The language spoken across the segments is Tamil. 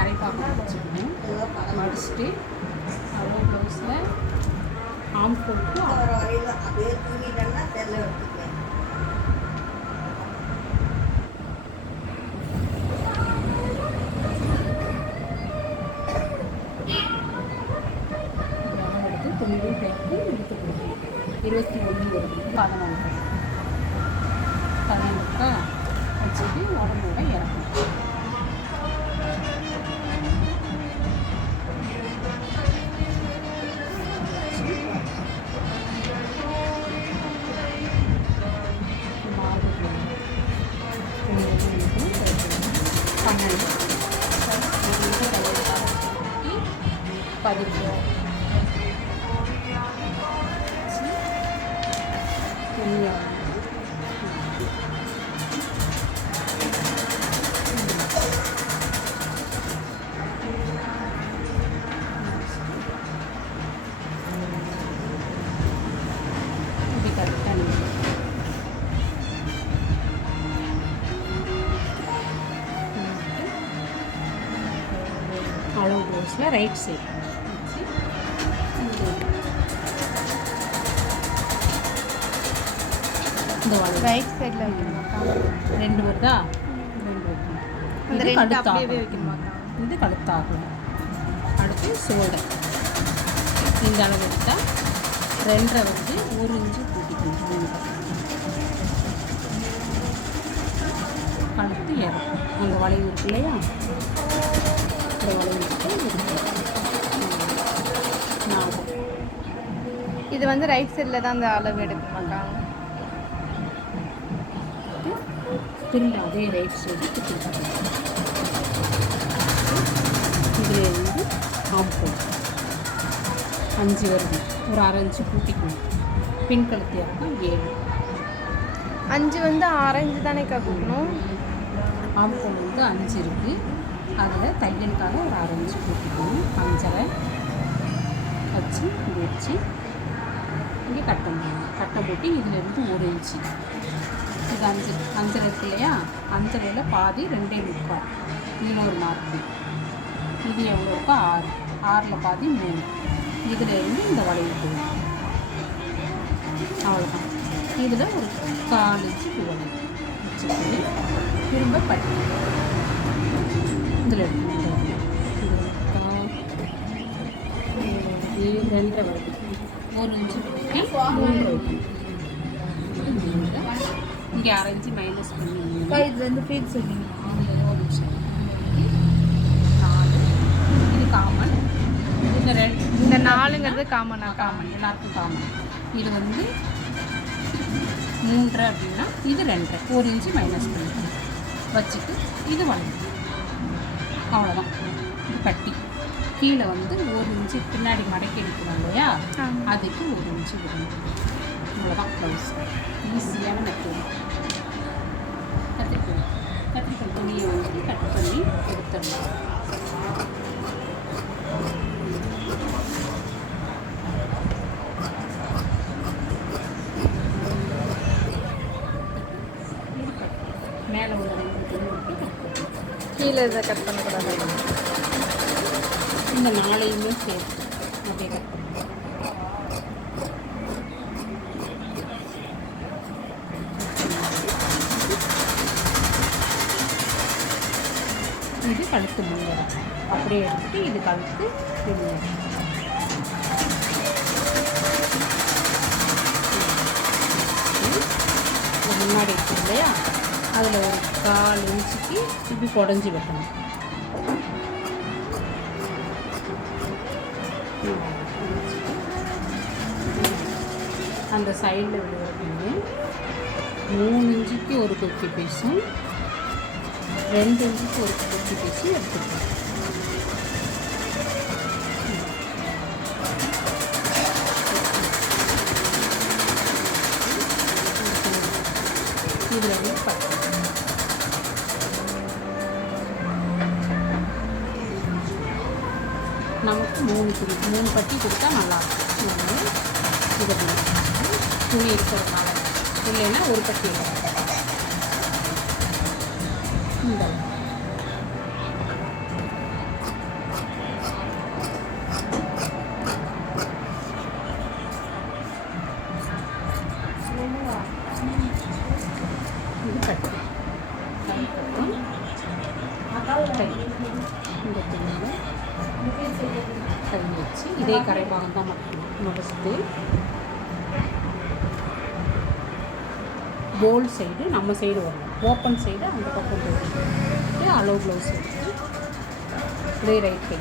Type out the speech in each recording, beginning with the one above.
கரைப்பாக்கம் வச்சுக்கணும். மடிச்சுட்டு அளவு ப்ளவுஸில் ஆம் போட்டு அப்படியே தூங்கிட்டேன்னா தெரியல எடுத்துக்குவேன். எடுத்து துணியும் தைத்து எடுத்து கொடுக்கணும். 21 வருது 11 வச்சுட்டு உடம்போட இறக்கணும். பதிப்போம் இப்படி கரெக்டாக அளவு ப்ளவுஸில் ரைட் சைடு இந்த ரைட் சைடில் வைக்கணுமாக்கா? 2 வருதா? 2 வைக்கணும். அந்த இது 2 கழுத்தாகும். அப்படியே வைக்கணுமாக்கா? இது கழுத்தாகும். அடுத்து ஷோல்டர் இந்த அளவு எடுத்தால் 2.5 வந்து 1 இன்ச்சு கூட்டிக்கணும். கழுத்து இறக்கும். அங்கே வளைவு இருக்கு இல்லையா? இந்த வளைவுக்கு இது வந்து ரைட் சைடில் தான் அந்த அளவு எடுக்கணுமாக்கா? திரும்ப அதே ரைட் சைடு இதில் இருந்து ஆம்பூல் 5 வருது. ஒரு 1/2 இன்ச்சு கூட்டிக்கணும். பின் கழுத்து இறக்கம் 7. 5 வந்து 6 இன்ச்சு தானேக்கா கூட்டணும்? ஆம்பூல் வந்து 5 இருக்குது. அதில் தையலுக்காக ஒரு 1/2 இன்ச்சு கூட்டிக்கணும். 5.5 வச்சு இப்படி வச்சு இங்கே கட்டம் போடணும். கட்டம் போட்டு இதிலேருந்து 1 இன்ச்சு இது 5 இருக்கு இல்லையா? 5ல் பாதி 2.25. இதில் ஒரு மார்க்கு. இது எவ்வளோ இருக்கோ 6. 6ல் பாதி 3. இதில் இருந்து இந்த வளைவு போகும். அவ்வளோதான். இதில் ஒரு 4 இன்ச்சு வளைவு வச்சுட்டு திரும்ப பட்டி இதில் எடுக்கணும். இது 2.5 வருது. 1 இன்ச்சு வச்சு 3 வைக்கணும். இங்கே 1/2 இன்ச்சு மைனஸ் பண்ணி இது வந்து ஃபீட் சொன்னீங்க. 1 நிமிஷம். 4 இது காமன். இந்த 4ங்கிறது காமனாக்கா? காமன் எல்லாருக்கும் காமன். இது வந்து 3 அப்படின்னா இது 2 1 இன்ச்சு மைனஸ் பண்ணிக்கணும். வச்சுட்டு இது வளைவு. அவ்வளோதான். இது பட்டி. கீழே வந்து 1 இன்ச்சு பின்னாடி மடக்கி எடுக்கணும் இல்லையா? அதுக்கு 1 இன்ச்சு விடணும். இவ்வளோதான் ப்ளவுஸ். ஈஸியான மெத்தட். கத்திரிக்காய் துணியை வந்து கட் பண்ணி எடுத்துடலாம். மேலே உள்ள 2 துணி விட்டு கட் பண்ணணும். கீழே இதை கட் பண்ணக்கூடாது. இந்த 4ஐயுமே சேர்த்து அப்படியே கட் பண்ணணும். இது கழுத்து முன்னேறும். அப்படியே எடுத்துட்டு இது கழுத்து பின்னேறும். முன்னாடி இருக்கு இல்லையா? அதில் ஒரு 4 இன்ச்சுக்கு இப்படி குடஞ்சி வைக்கணும். அந்த சைடில் விழுகிறதுன்னு 3 இன்ச்சுக்கு ஒரு கொக்கி பீஸும் 2 இன்ச்சுக்கு ஒரு கொக்கி பீஸும் எடுத்துக்கலாம். இதில் வந்து பட்டு நமக்கு 3 பட்டி கொடுத்தா நல்லாயிருக்கும். இதை துணி இருக்கிறதுனால இல்லைன்னா ஒரு பட்டி இந்த கை இந்த துணியில் கை வச்சு இதே கரைபாகம் தான் முடிச்சுட்டு போல் சைடு நம்ம சைடு வரணும், ஓப்பன் சைடு அந்த பக்கம் போட்டு அளவு ப்ளவுஸ் வச்சு இதே ரைட் கை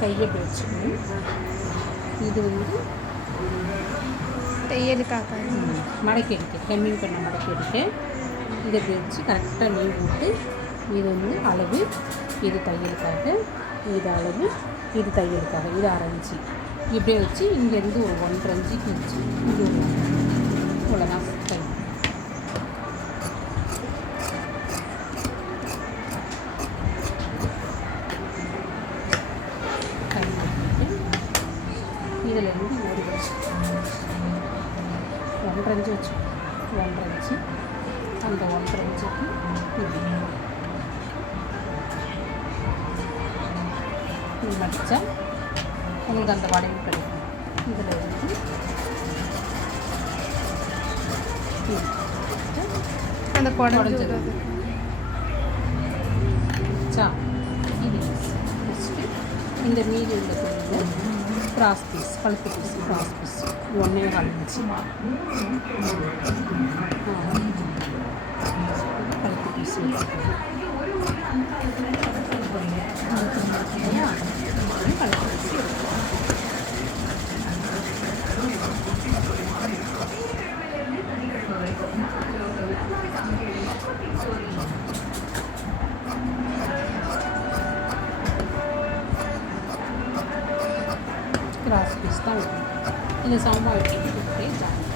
கையை இப்படி வச்சுக்கணும். இது வந்து தையலுக்காக மடக்கி எடுத்து ஹெம்மிங் பண்ண மடக்கி எடுத்து இதை இப்படி வச்சு கரெக்டாக நீ விட்டு இது வந்து அளவு, இது தையலுக்காக, இது அளவு, இது தையலுக்காக, இது 1/2 இன்ச்சு இப்படியே வச்சு இங்கேருந்து ஒரு 1.5 இன்ச்சுக்கு வச்சு இது ஒரு இவ்வளோதான் தை. இதிலேருந்து ஒரு 1.5 இன்ச்சு வச்சு 1.5 இன்ச்சு அந்த 1.5 இன்ச்சுக்கு இது மடித்தா உங்களுக்கு அந்த வளைவு கிடைக்கும். இதில் இருந்து அந்த குடஞ்சது இது ஃபஸ்ட்டு இந்த மீதி உள்ள துணியில் கிராஸ் பீஸ், கழுத்து பீஸ், கிராஸ் பீஸ் 1.25 இன்ச்சு கழுத்து பீஸ் கிராஸ் பீஸ் தான் இருக்கும். இந்த சாம்பார் வெட்டி ஜாயின்